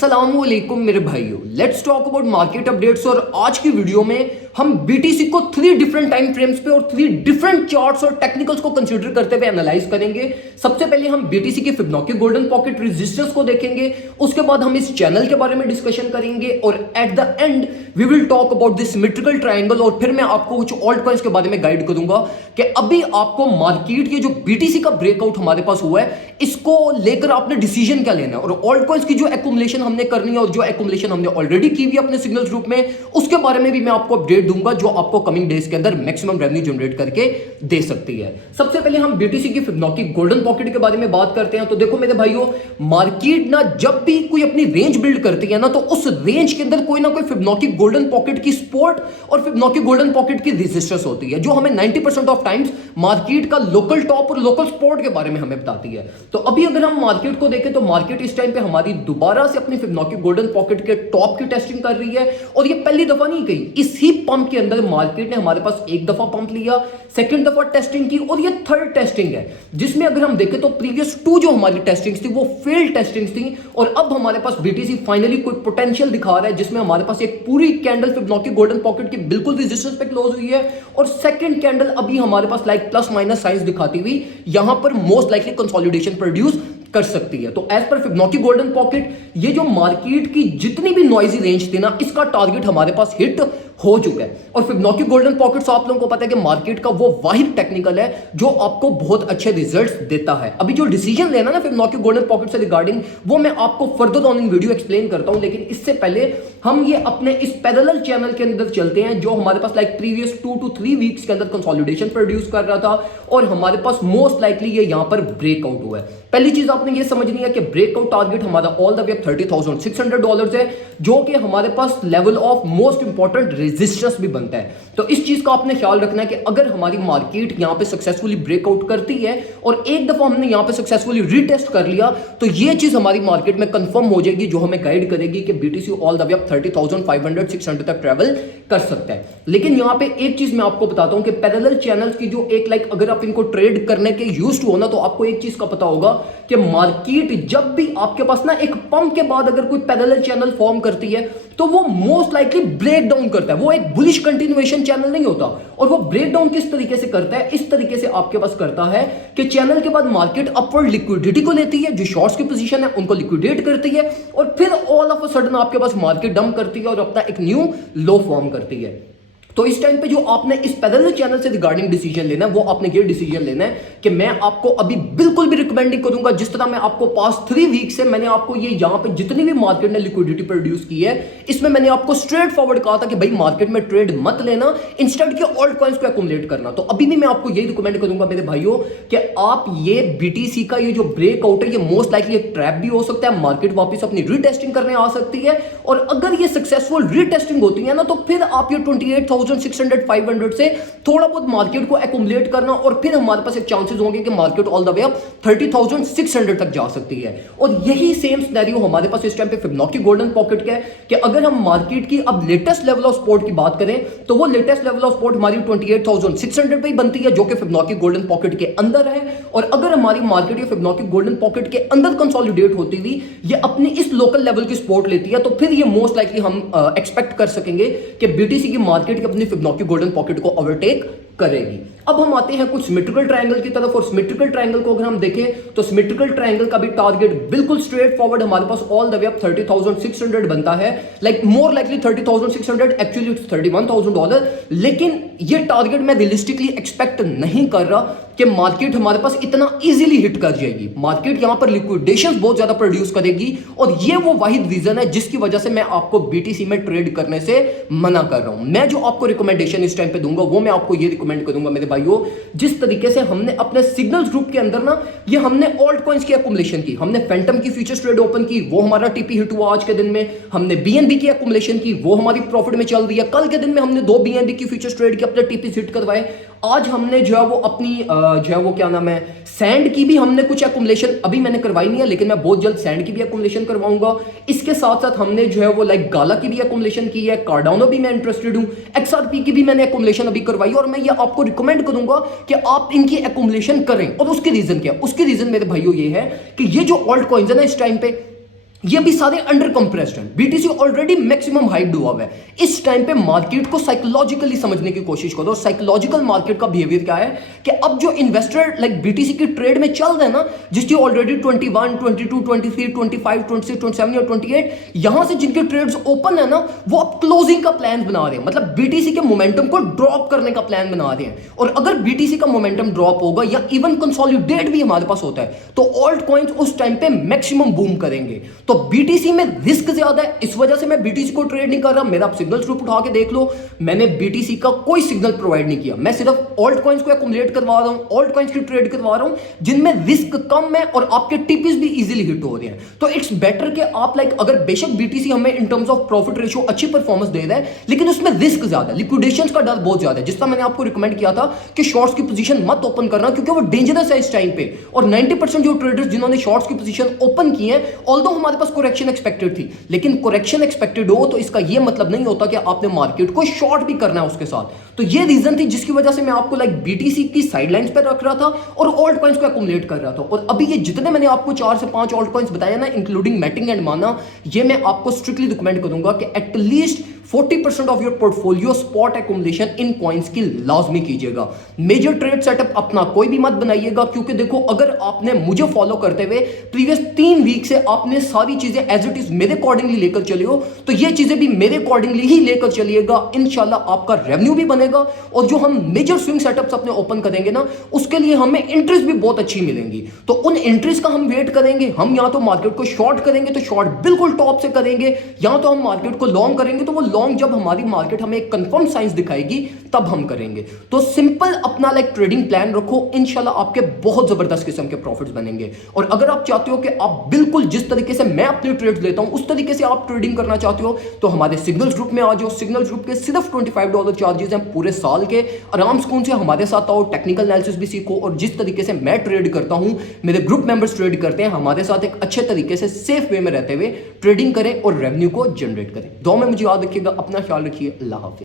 अस्सलामुअलैकुम मेरे भाइयों, let's talk about market updates. और आज की वीडियो में हम बीटीसी को 3 डिफरेंट टाइम फ्रेम्स पे और 3 डिफरेंट चार्ट्स और टेक्निकल्स को कंसीडर करते हुए एनालाइज करेंगे। सबसे पहले हम बीटीसी की फिबोनाची गोल्डन पॉकेट रेजिस्टेंस को देखेंगे, उसके बाद हम इस चैनल के बारे में डिस्कशन करेंगे और at the end we will talk about this symmetrical triangle. और फिर मैं आपको कुछ ऑल्ट कॉइंस के बारे में गाइड करूंगा कि अभी आपको मार्केट की जो बीटीसी का ब्रेकआउट हमारे पास हुआ है इसको लेकर आपने डिसीजन क्या लेना है, और ऑल्ट कॉइंस की जो एक्युमुलेशन हमने करनी है और जो एक्युमुलेशन हमने ऑलरेडी की हुई अपने सिग्नल्स ग्रुप में, उसके बारे में भी मैं आपको अपडेट दूंगा जो आपको कमिंग डेज के अंदर मैक्सिमम रेवेन्यू जनरेट करके दे सकती है। सबसे पहले हम बीटीसी की फिबोनाची गोल्डन पॉकेट के बारे में बात करते हैं। तो देखो मेरे भाइयों, मार्केट ना जब भी कोई अपनी रेंज बिल्ड करती है ना, तो उस रेंज के अंदर कोई ना कोई फिबोनाची गोल्डन पॉकेट की सपोर्ट और फिबोनाची गोल्डन पॉकेट की रेजिस्टेंस होती है, जो हमें 90% ऑफ टाइम्स मार्केट का लोकल टॉप और लोकल सपोर्ट के बारे में हमें बताती है। तो अभी अगर हम मार्केट को देखें तो मार्केट इस टाइम पे हमारी दोबारा से अपनी फिबोनाची गोल्डन पॉकेट के टॉप की टेस्टिंग कर रही है, और ये पहली दफा नहीं गई। इसी पंप के अंदर मार्केट ने हमारे पास एक दफा पंप लिया, सेकंड दफा टेस्टिंग की, और ये थर्ड टेस्टिंग है, जिसमें अगर हम देखें तो प्रीवियस 2 जो हमारी टेस्टिंग्स थी वो फेल्ड टेस्टिंग्स थी। और अब हमारे पास बीटीसी फाइनली कोई पोटेंशियल दिखा रहा है, जिसमें हमारे पास एक पूरी कैंडल फिबोनाची गोल्डन पॉकेट की बिल्कुल रेजिस्टेंस पे क्लोज हुई है, और सेकंड कैंडल अभी हमारे पास लाइक प्लस माइनस साइंस दिखाती हुई यहां पर मोस्ट लाइकली कंसोलिडेशन प्रोड्यूस कर सकती है। तो as per Fibonacci golden pocket ये जो मार्केट की जितनी भी नॉइजी रेंज थी ना, इसका टारगेट हमारे पास हिट हो चुका है। और फिबोनाची गोल्डन पॉकेट्स आप लोगों को पता है कि मार्केट का वो वाहिद टेक्निकल है जो आपको बहुत अच्छे रिजल्ट्स देता है। अभी जो डिसीजन लेना ना फिबोनाची गोल्डन पॉकेट से रिगार्डिंग, वो मैं आपको further on in video explain करता हूं, लेकिन इससे पहले हम ये अपने इस पैरेलल चैनल के अंदर चलते हैं जो हमारे पास लाइक प्रीवियस 2 to 3 वीक्स के अंदर कंसोलिडेशन प्रोड्यूस कर रहा था, और हमारे पास मोस्ट लाइकली ये यहां पर ब्रेकआउट हुआ है। पहली चीज आपने ये समझनी है कि ब्रेकआउट टारगेट हमारा ऑल द वे $30,600 है, जो कि हमारे पास level of most important resistance भी बनता है। तो इस चीज का आपने ख्याल रखना है कि अगर हमारी मार्केट यहां पे सक्सेसफुली ब्रेकआउट करती है और एक दफा हमने यहां पे सक्सेसफुली रीटेस्ट कर लिया, तो ये चीज हमारी मार्केट में कंफर्म हो जाएगी, जो हमें गाइड करेगी कि बीटीसी ऑल द वे 30,500-600 तक ट्रेवल कर सकता है। लेकिन यहां पे एक चीज मैं आपको बताता हूं कि पैरेलल चैनल्स की जो एक लाइक अगर आप इनको ट्रेड करने के यूज्ड हो ना, तो आपको एक चीज का पता होगा कि मार्केट जब भी आपके पास ना एक पंप के बाद अगर कोई पैरेलल चैनल फॉर्म करती है तो वो मोस्ट लाइकली ब्रेक डाउन करता है। वो एक बुलिश कंटिन्यूएशन चैनल नहीं होता, और वो ब्रेक डाउन किस तरीके से करता है, इस तरीके से आपके पास करता है कि चैनल के बाद मार्केट अपवर्ड लिक्विडिटी को लेती है, जो शॉर्ट्स की पोजीशन है उनको लिक्विडेट करती है, और फिर ऑल ऑफ अ सडन आपके पास मार्केट डंप करती है और अपना एक न्यू लो फॉर्म करती है। तो इस टाइम पे जो आपने इस पैरेलल चैनल से रिगार्डिंग डिसीजन लेना है, वो आपने ये डिसीजन लेना है कि मैं आपको अभी बिल्कुल भी रिकमेंडिंग करूंगा, जिस तरह मैं आपको पास्ट 3 वीक से मैंने आपको ये यहां पे जितनी भी मार्केट ने लिक्विडिटी प्रोड्यूस की है, इसमें मैंने आपको स्ट्रेट फॉरवर्ड कहा था कि भाई मार्केट में ट्रेड मत लेना, इंस्टेड के ऑल्ट कॉइंस को एक्युमुलेट करना। तो अभी भी मैं आपको यही रिकमेंड करूंगा मेरे भाइयों कि आप ये बीटीसी का ये जो ब्रेकआउट है, ये मोस्ट लाइकली एक ट्रैप भी हो सकता है, मार्केट वापस अपनी रीटेस्टिंग करने आ सकती है, और अगर ये सक्सेसफुल रीटेस्टिंग होती है ना, तो फिर आप ये 28,600-500 से थोड़ा बहुत मार्केट को एक्युमुलेट करना, और फिर हमारे पास एक चांसेस होंगे कि market all the way up 30,600 तक जा सकती है। और यही सेम सिनेरियो हमारे पास इस टाइम पे फिबोनाची गोल्डन पॉकेट का है कि अगर हम मार्केट की अब लेटेस्ट लेवल ऑफ सपोर्ट की बात करें, तो वो लेटेस्ट लेवल ऑफ सपोर्ट हमारी 28,600 पे ही बनती है, जो कि फिबोनाची गोल्डन पॉकेट के अंदर है। और अगर हमारी मार्केट ये फिबोनाची गोल्डन पॉकेट के अंदर कंसोलिडेट होती हुई ये अपनी इस लोकल लेवल की सपोर्ट लेती है, तो फिर ये मोस्ट लाइकली हम एक्सपेक्ट कर सकेंगे कि बीटीसी की मार्केट की अपनी फिबोनाची गोल्डन पॉकेट को ओवरटेक करेगी। अब हम आते हैं कुछ सिमेट्रिकल ट्रायंगल की तरफ, और सिमेट्रिकल ट्रायंगल को अगर हम देखें तो सिमेट्रिकल ट्रायंगल का भी टारगेट बिल्कुल स्ट्रेट फॉरवर्ड हमारे पास ऑल द वे अप 30,600 बनता है, like more likely 30,600, actually it's $31,000। लेकिन ये टारगेट मैं रियलिस्टिकली एक्सपेक्ट नहीं कर रहा कि मार्केट हमारे पास इतना इजीली हिट कर जाएगी। मार्केट यहां पर लिक्विडेशंस बहुत ज्यादा प्रोड्यूस करेगी, और ये वो वाहिद रीजन है जिसकी वजह से मैं आपको बीटीसी में ट्रेड करने से मना कर रहा हूं। मैं जो आपको रिकमेंडेशन इस टाइम पे दूंगा, वो मैं आपको ये रिकमेंड करूंगा मेरे भाइयों, जिस तरीके से हमने अपने सिग्नल्स ग्रुप के अंदर ना, ये हमने ऑल्ट कॉइंस की एक्युमुलेशन की, हमने फैंटम की फ्यूचर्स ट्रेड ओपन की, वो हमारा टीपी हिट हुआ आज के दिन में, हमने बीएनबी की एक्युमुलेशन की, वो हमारी प्रॉफिट में चल रही है, कल के दिन में हमने 2 बीएनबी की फ्यूचर्स ट्रेड की, अपने टीपी हिट करवाए, आज हमने जो है वो अपनी जो है वो क्या नाम है, सैंड की भी हमने कुछ एक्युमुलेशन अभी मैंने करवाई नहीं है, लेकिन मैं बहुत जल्द सैंड की भी एक्युमुलेशन करवाऊंगा। इसके साथ साथ हमने जो है वो लाइक गाला की भी एक्युमुलेशन की है, कार्डानो भी मैं इंटरेस्टेड हूं, एक्सआरपी की भी मैंने एक्युमुलेशन अभी करवाई, और मैं ये आपको रिकमेंड करूंगा कि आप इनकी एक्युमुलेशन करें। और उसकी रीजन क्या है? उसकी रीजन मेरे भाइयों ये है कि ये जो ऑल्ट कॉइंस है ना, इस टाइम पे ये भी सारे अंडर कंप्रेस्ड हैं। बीटीसी ऑलरेडी मैक्सिमम हाइट हुआ है। इस टाइम पे मार्केट को साइकोलॉजिकली समझने की कोशिश करो। साइकोलॉजिकल मार्केट का बिहेवियर क्या है कि अब जो इन्वेस्टर लाइक बीटीसी की ट्रेड में चल रहे हैं ना, जिसकी ऑलरेडी 21, 22, 23, 25, 26, 27 या 28, यहां से जिनके ट्रेड्स ओपन है ना, वो अब क्लोजिंग का प्लान बना रहे हैं, मतलब बीटीसी के मोमेंटम को ड्रॉप करने का प्लान बना रहे हैं। और अगर बीटीसी का मोमेंटम ड्रॉप होगा या इवन कंसोलिडेट भी हमारे पास होता है, तो ऑल्ट कॉइन्स उस टाइम पे मैक्सिमम बूम करेंगे। तो बीटीसी में रिस्क ज्यादा है, इस वजह से मैं बीटीसी को ट्रेड नहीं कर रहा। मेरा आप सिग्नल ग्रुप उठा के देख लो, मैंने बीटीसी का कोई सिग्नल प्रोवाइड नहीं किया। मैं सिर्फ ऑल्ट कॉइन्स को एक्युमुलेट करवा रहा हूं, ऑल्ट कॉइन्स की ट्रेड करवा रहा हूं जिनमें रिस्क कम है और आपके टीपीस भी इजीली हिट हो रहे हैं। तो इट्स बेटर कि आप लाइक अगर बेशक बीटीसी हमें in terms of profit ratio अच्छी परफॉर्मेंस दे रहा है, लेकिन उसमें रिस्क ज्यादा है, लिक्विडेशंस का डर बहुत ज्यादा है। जिसका मैंने आपको रिकमेंड किया था कि शॉर्ट्स की पोजीशन मत ओपन करना, क्योंकि वो डेंजरस है इस टाइम पे। और 90% जो ट्रेडर्स जिन्होंने शॉर्ट्स की पोजीशन ओपन की है, ऑल्दो हमारे पास करेक्शन एक्सपेक्टेड थी, लेकिन करेक्शन एक्सपेक्टेड हो तो इसका यह मतलब नहीं होता कि आपने मार्केट को शॉर्ट भी करना है उसके साथ। तो ये रीजन थी जिसकी वजह से मैं आपको लाइक बीटीसी की साइडलाइंस पर रख रहा था और ऑल्ट कॉइन्स को एक्युमुलेट कर रहा था। और अभी ये जितने मैंने आपको 4 से 5 ऑल्ट कॉइन्स बताया ना, इंक्लूडिंग मैटिंग एंड माना, ये मैं आपको स्ट्रिक्टली रिकमेंड करूंगा कि at least 40% of your portfolio spot accumulation in coins की लाजमी कीजिएगा। मेजर ट्रेड सेटअप अपना कोई भी मत बनाइएगा, क्योंकि देखो अगर आपने मुझे फॉलो करते हुए प्रीवियस 3 वीक से आपने सारी चीजें एज इट इज मेरे अकॉर्डिंगली लेकर चले हो, तो ये चीजें भी मेरे अकॉर्डिंगली ही लेकर चलिएगा। इंशाल्लाह आपका रेवेन्यू भी बनेगा और जो हम मेजर स्विंग सेटअप्स अपने ओपन करेंगे ना, उसके लिए हमें इंट्रीज भी बहुत अच्छी मिलेंगी। तो उन इंट्रीज का हम वेट करेंगे। हम या तो मार्केट को शॉर्ट करेंगे तो शॉर्ट बिल्कुल टॉप से करेंगे, या तो हम मार्केट को लॉन्ग करेंगे तो वो लॉन्ग जब हमारी मार्केट हमें एक कंफर्म साइंस दिखाएगी तब हम करेंगे। तो सिंपल अपना लाइक ट्रेडिंग प्लान रखो, इंशाल्लाह आपके बहुत जबरदस्त किस्म के प्रॉफिट्स बनेंगे। और अगर आप चाहते हो कि आप बिल्कुल जिस तरीके से मैं अपने ट्रेड्स लेता हूं उस तरीके से आप ट्रेडिंग करना चाहते हो, तो हमारे सिग्नल्स ग्रुप में आ जाओ। सिग्नल्स ग्रुप के सिर्फ $25 चार्जेस हैं पूरे साल के। आराम सुकून से हमारे साथ आओ, टेक्निकल एनालिसिस भी सीखो, और जिस तरीके से मैं ट्रेड करता हूं मेरे ग्रुप मेंबर्स ट्रेड करते हैं, हमारे साथ एक अच्छे तरीके से सेफ वे में रहते हुए ट्रेडिंग करें और रेवेन्यू को जनरेट करें। दुआ में मुझे याद रखिएगा, अपना ख्याल रखिए। अल्लाह हाफिज़।